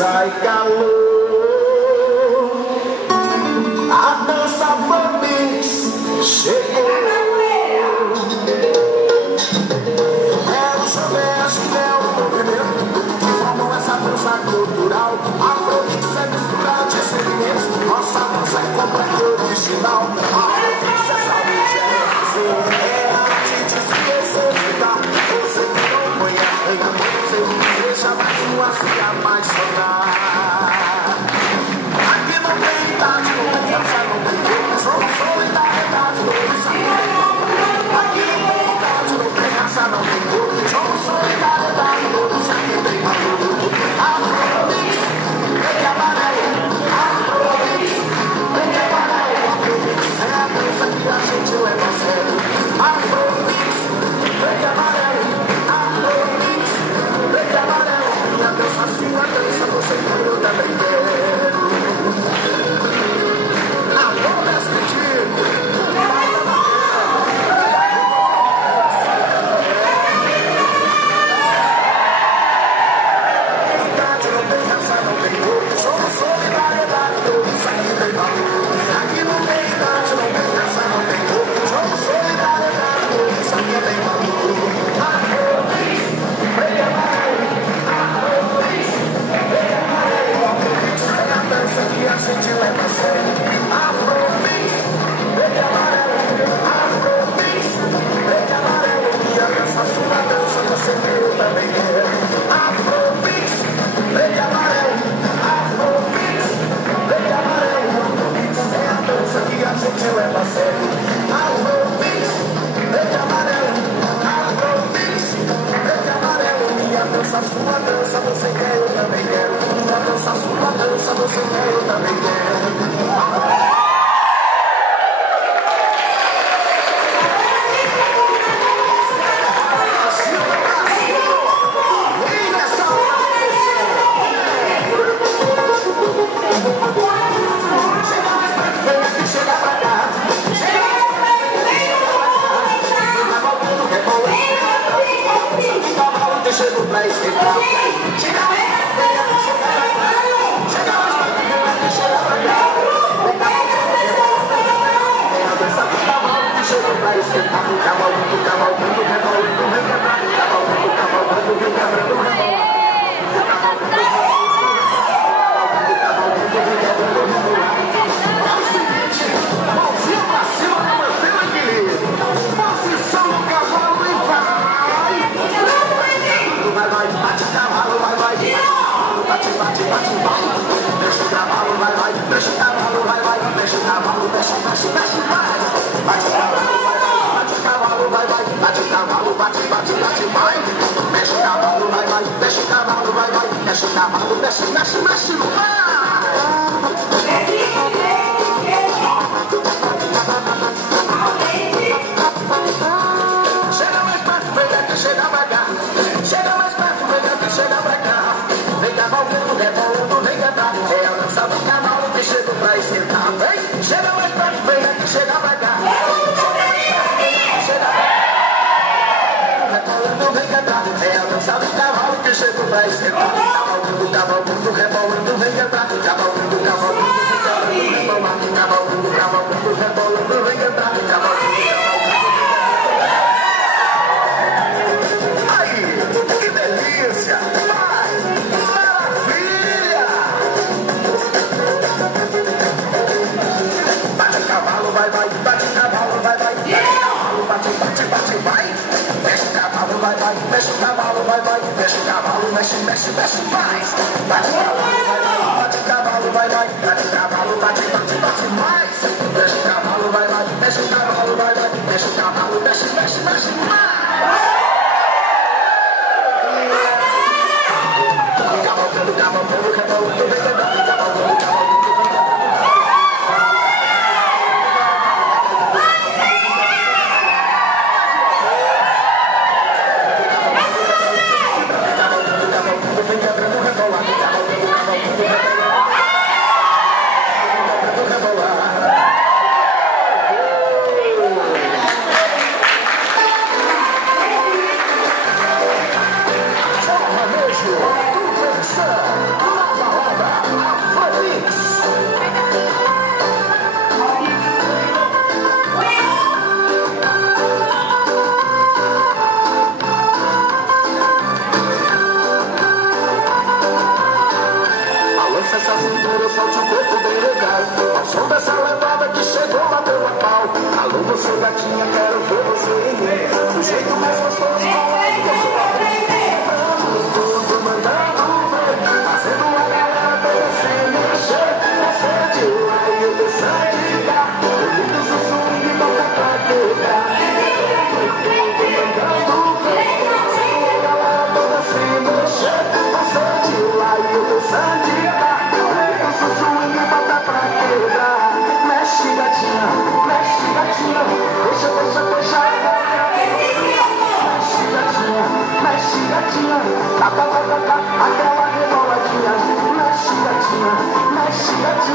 sai calor. A dança Vamix chegou. É o Chomeste, é o movimento que formam essa dança cultural. A Vamix é misturada de segmentos. Nossa dança é completa e original. A Vamix é saúde, é reação, é arte de se exercitar. Você que não conhece, venha conhecer. Seja mais um a se apaixonar. Aqui não tem idade, não tem dança, não tem dor. Somos solidariedade, todos aqui. Aqui não tem idade, não tem raça, não tem cor. Somos solidariedade, todos aqui tem valor. Afro-Mix, verde e amarelo. Afro-Mix, verde e amarelo. Afro-Mix é a dança que a gente leva a sério. Afro-Mix, verde e amarelo. Afro-Mix, verde e amarelo. Minha dança, sua dança, você quer, eu também quero. Alô, mestre Tico, baila na idade, não tem raça, não tem cor. Somos solidariedade, todos aqui tem valor. Aqui não tem idade, não tem raça, não tem cor. Somos solidariedade, todos aqui tem valor. Afro-Mix, verde e amarelo. Afro-Mix, verde e amarelo. Afro-Mix é a dança que a gente leva a sério. Afro-Mix, verde e amarelo. Afro-Mix, verde e amarelo. Minha dança, sua dança, você quer, eu também quero. Afro-Mix, verde e amarelo. Afro-Mix, verde e amarelo. Afro-Mix é a dança que a gente leva a sério. Afro-Mix, verde e amarelo. Afro-Mix, verde e amarelo. Minha dança, sua dança, você quer, eu também quero. Minha dança, sua dança, você quer, eu também quero. Chego pra esquentar. Chega mais pra cá. Chega mais pra cá. Chega pra cá. É a dança do cavalo que chegou pra esquentar. Cavalgando, cavalgando, rebolando, requebrando. Cavalgando, cavalgando, requebrando, rebolando. Cavalgando, requebrando, rebolando. É o seguinte, mãozinha pra cima pra manter o equilíbrio. Posição do cavalo e vai. Vai, vai, bate cavalo, vai, vai, bate, bate, bate, vai. Deixa o cavalo, vai, vai, deixa o cavalo, vai, vai, deixa o cavalo, deixa, deixa, deixa, vai. Bate cavalo, vai, vai, bate cavalo, vai, vai, bate cavalo, bate, bate, bate, vai. Deixa o cavalo, vai, vai, deixa o cavalo, vai, vai, deixa o cavalo, deixa, deixa, deixa, vai. Chega mais perto, vem aqui, chega pra cá. Chega mais perto, vem aqui, chega pra cá. Vem cavalgando, rebolando, vem cantar. É a dança do cavalo que chegou pra esquentar. Vem, chega mais perto, vem aqui, chega pra cá. Chega pra cá. Rebolando, vem cantar. É a dança do cavalo que chegou pra esquentar. Cavalgando, cavalgando, rebolando, vem cantar. Cavalgando, cavalgando, vem cantar. Cavalgando, cavalgando, rebolando, vem cantar. Cavalgando, cavalgando. Que delícia! Vai! Maravilha! Bate cavalo, vai, vai, bate cavalo, vai, vai, bate cavalo, bate, bate, bate, vai. Mexe o cavalo, vai, vai, mexe o cavalo, vai, vai, mexe o cavalo, mexe, mexe, mexe, mais. Bate cavalo, vai, vai, bate cavalo, vai, vai, bate cavalo, bate, bate, bate, mais. Mexe o cavalo, vai, vai, mexe o cavalo, vai, vai, mexe o cavalo, mexe, mexe, mexe, mais. Cavalgando, cavalgando, cavalgando, vem cantando, cavalgando, cavalgando. Forma mesmo, tudo noite um corpo bem legal. Ao som dessa levada que chegou, bateu a pau. Alô, você gatinha, quero ver você em mim. Do jeito mais gostoso, com ela que eu tô aprendendo. Tudo mandando ver, fazendo a galera toda se mexer. Essa de lá e eu pensando de cá. Ouvindo o swing e volta pra quebrar. Tudo mandando ver, fazendo a galera toda se mexer. Essa de lá e eu pensando de cá. Ouvindo o swing e volta pra quebrar. Mexe gatinha, deixa, deixa. Mexe gatinha, tá, aquela reboladinha. Mexe gatinha, deixa, deixa.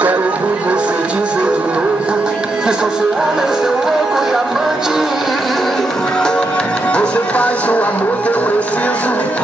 Quero ouvir você dizer de novo que sou seu homem, seu louco e amante. Você faz o amor que eu preciso.